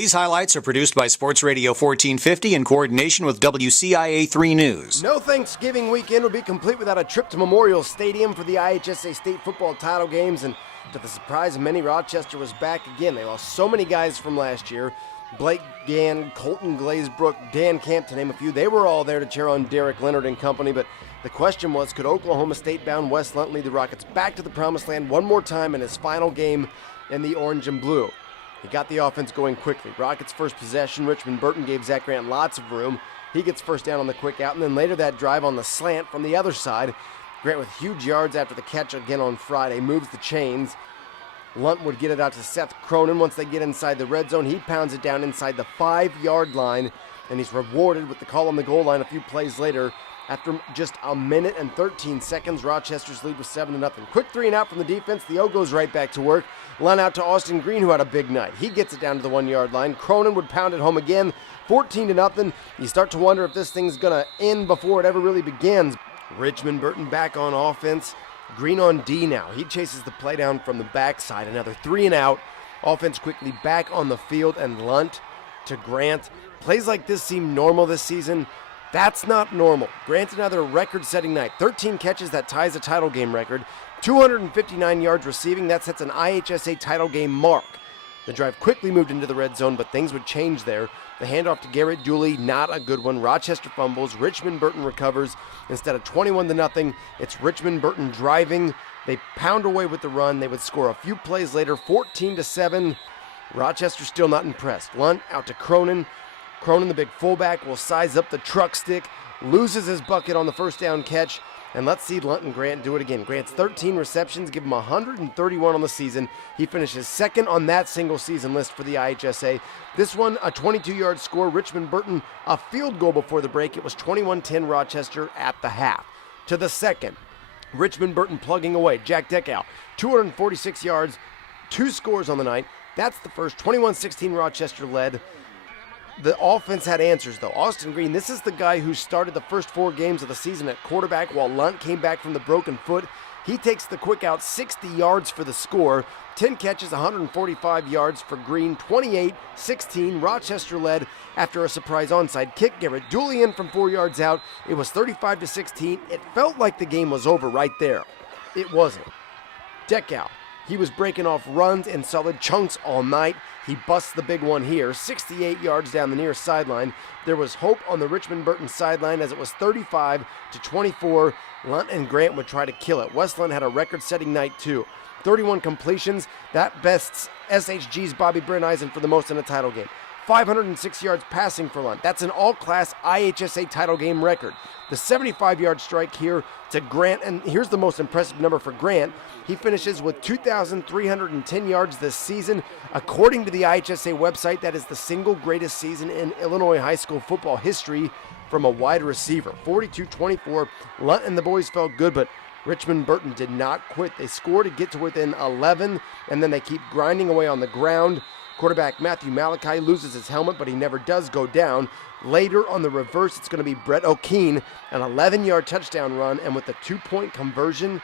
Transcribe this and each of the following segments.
These highlights are produced by Sports Radio 1450 in coordination with WCIA 3 News. No Thanksgiving weekend would be complete without a trip to Memorial Stadium for the IHSA state football title games, and to the surprise of many, Rochester was back again. They lost so many guys from last year. Blake Gann, Colton Glazebrook, Dan Camp, to name a few. They were all there to cheer on Derek Leonard and company, but the question was, could Oklahoma State-bound Wes Lunt lead the Rockets back to the promised land one more time in his final game in the orange and blue? He got the offense going quickly. Rockets' first possession, Richmond Burton gave Zach Grant lots of room. He gets first down on the quick out, and then later that drive on the slant from the other side. Grant with huge yards after the catch again on Friday, moves the chains. Lunt would get it out to Seth Cronin. Once they get inside the red zone, he pounds it down inside the 5-yard line, and he's rewarded with the call on the goal line a few plays later. After just a minute and 13 seconds, Rochester's lead was 7-0. Quick 3-and-out from the defense. The O goes right back to work. Lunt out to Austin Green, who had a big night. He gets it down to the 1-yard line. Cronin would pound it home again, 14-0. You start to wonder if this thing's going to end before it ever really begins. Richmond Burton back on offense. Green on D now. He chases the play down from the backside. Another 3-and-out. Offense quickly back on the field, and Lunt to Grant. Plays like this seem normal this season. That's not normal. Grant another record-setting night. 13 catches, that ties a title game record. 259 yards receiving, that sets an IHSA title game mark. The drive quickly moved into the red zone, but things would change there. The handoff to Garrett Dooley, not a good one. Rochester fumbles. Richmond Burton recovers. Instead of 21-0, it's Richmond Burton driving. They pound away with the run. They would score a few plays later, 14-7. Rochester still not impressed. Lunt out to Cronin. Cronin, the big fullback, will size up the truck stick, loses his bucket on the first down catch, and let's see Lunt and Grant do it again. Grant's 13 receptions give him 131 on the season. He finishes second on that single season list for the IHSA. This one, a 22-yard score. Richmond Burton, a field goal before the break. It was 21-10 Rochester at the half. To the second, Richmond Burton plugging away. Jack Deckow, 246 yards, 2 scores on the night. That's the first. 21-16 Rochester led. The offense had answers, though. Austin Green, this is the guy who started the first 4 games of the season at quarterback while Lunt came back from the broken foot. He takes the quick out, 60 yards for the score. 10 catches, 145 yards for Green. 28-16, Rochester led after a surprise onside kick. Garrett Dooley in from 4 yards out. It was 35-16. It felt like the game was over right there. It wasn't. Deckow. He was breaking off runs in solid chunks all night. He busts the big one here, 68 yards down the near sideline. There was hope on the Richmond Burton sideline as it was 35-24. Lunt and Grant would try to kill it. Wes Lunt had a record-setting night too. 31 completions. That bests SHG's Bobby Brenneisen for the most in a title game. 506 yards passing for Lunt. That's an all-class IHSA title game record. The 75-yard strike here to Grant, and here's the most impressive number for Grant. He finishes with 2,310 yards this season. According to the IHSA website, that is the single greatest season in Illinois high school football history from a wide receiver. 42-24. Lunt and the boys felt good, but Richmond Burton did not quit. They scored to get to within 11, and then they keep grinding away on the ground. Quarterback Matthew Malachi loses his helmet, but he never does go down. Later on the reverse, it's going to be Brett O'Keen, an 11-yard touchdown run, and with a 2-point conversion,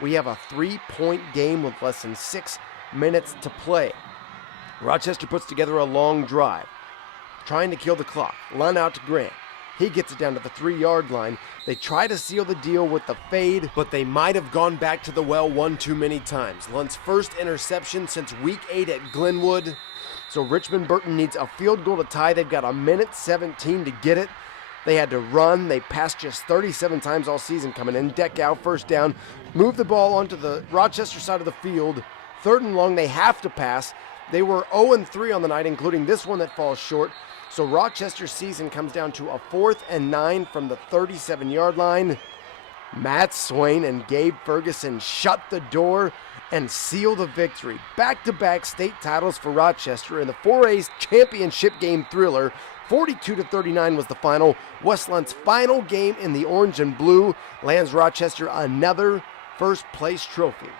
we have a 3-point game with less than 6 minutes to play. Rochester puts together a long drive, trying to kill the clock. Lunt out to Grant. He gets it down to the 3-yard line. They try to seal the deal with the fade, but they might have gone back to the well one too many times. Lunt's first interception since week 8 at Glenwood. So Richmond Burton needs a field goal to tie. They've got a minute 17 to get it. They had to run. They passed just 37 times all season coming in. Deckow, first down. Move the ball onto the Rochester side of the field. 3rd and long, they have to pass. They were 0-3 on the night, including this one that falls short. So Rochester's season comes down to a 4th and 9 from the 37-yard line. Matt Swain and Gabe Ferguson shut the door and seal the victory. Back-to-back state titles for Rochester in the 4A's championship game thriller. 42-39 was the final. Wes Lunt's final game in the orange and blue lands Rochester another first-place trophy.